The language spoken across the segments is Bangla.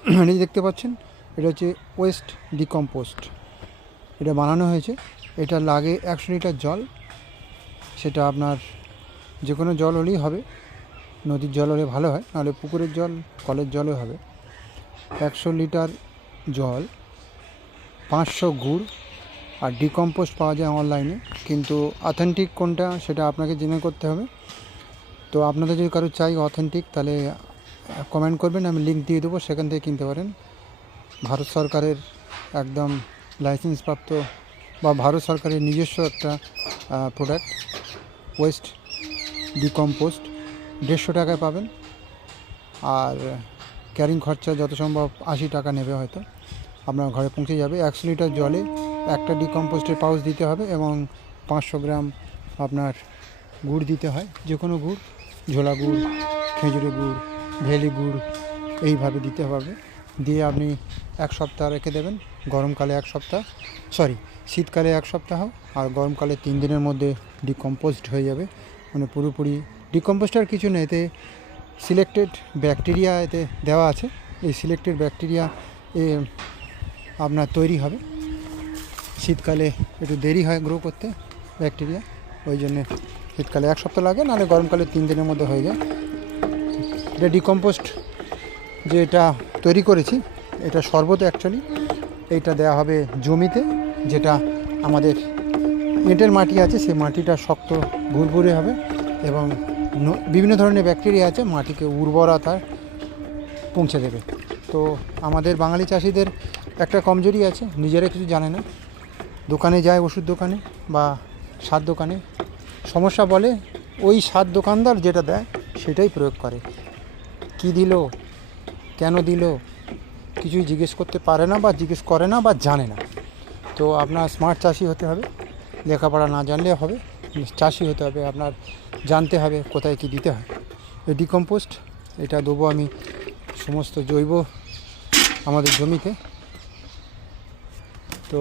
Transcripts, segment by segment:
যে দেখতে পাচ্ছেন, এটা হচ্ছে ওয়েস্ট ডিকম্পোস্ট। এটা বানানো হয়েছে। এটা লাগে একশো লিটার জল। সেটা আপনার যে কোনো জল হলেই হবে। নদীর জল হলে ভালো হয়, নাহলে পুকুরের জল, কলের জলও হবে। একশো লিটার জল, পাঁচশো গুড়, আর ডিকম্পোস্ট পাওয়া যায় অনলাইনে। কিন্তু অথেন্টিক কোনটা, সেটা আপনাকে জেনে করতে হবে। তো আপনাদের যদি কারও চাই অথেন্টিক তাহলে কমেন্ট করবেন, আমি লিঙ্ক দিয়ে দেবো, সেখান থেকে কিনতে পারেন। ভারত সরকারের একদম লাইসেন্স প্রাপ্ত বা ভারত সরকারের নিজস্ব একটা প্রোডাক্ট ওয়েস্ট ডিকম্পোস্ট দেড়শো টাকায় পাবেন। আর ক্যারিং খরচা যত সম্ভব আশি টাকা নেবে হয়তো। আপনার ঘরে পৌঁছে যাবে। একশো লিটার জলে একটা ডিকম্পোস্টের পাউচ দিতে হবে এবং পাঁচশো গ্রাম আপনার গুড় দিতে হয়। যে কোনো গুড়, ঝোলা গুড় খেজুরি গুড় ভেলি গুড় এইভাবে দিতে হবে। দিয়ে আপনি এক সপ্তাহ রেখে দেবেন, গরমকালে এক সপ্তাহ, সরি, শীতকালে এক সপ্তাহ আর গরমকালে তিন দিনের মধ্যে ডিকম্পোস্ট হয়ে যাবে। মানে পুরোপুরি ডিকম্পোস্ট আর কিছু নেই, এতে সিলেক্টেড ব্যাকটেরিয়া এতে দেওয়া আছে। এই সিলেক্টেড ব্যাকটেরিয়া এ আপনার তৈরি হবে। শীতকালে একটু দেরি হয় গ্রো করতে ব্যাকটেরিয়া, ওই জন্যে শীতকালে এক সপ্তাহ লাগে, নাহলে গরমকালে তিন দিনের মধ্যে হয়ে যায়। এটা ডিকম্পোস্ট যে এটা তৈরি করেছি, এটা শরবত অ্যাকচুয়ালি এইটা দেওয়া হবে জমিতে, যেটা আমাদের এঁটেল মাটি আছে, সেই মাটিটা শক্ত ভুরভুরে হবে এবং বিভিন্ন ধরনের ব্যাকটেরিয়া আছে, মাটিকে উর্বরতার পৌঁছে দেবে। তো আমাদের বাঙালি চাষিদের একটা কমজোরি আছে, নিজেরা কিছু জানে না। দোকানে যায় ওষুধ দোকানে বা সার দোকানে, সমস্যা বলে ওই সার দোকানদার যেটা দেয়, সেটাই প্রয়োগ করে। কি দিল? কেন দিল? কিছুই জিজ্ঞেস করতে পারে না বা জিজ্ঞেস করে না বা জানে না। তো আপনার স্মার্ট চাষি হতে হবে। লেখাপড়া না জানলে হবে। চাষি হতে হবে। আপনার জানতে হবে কোথায় কি দিতে হয়। ডিকম্পোস্ট এটা দেবো আমি সমস্ত জৈব আমাদের জমিতে। তো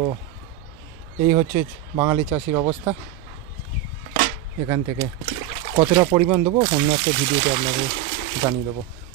এই হচ্ছে বাঙালি চাষির অবস্থা। এখান থেকে কতটা পরিমাণ দেবো? অন্য একটা ভিডিওতে আপনাকে জানিয়ে দেবো।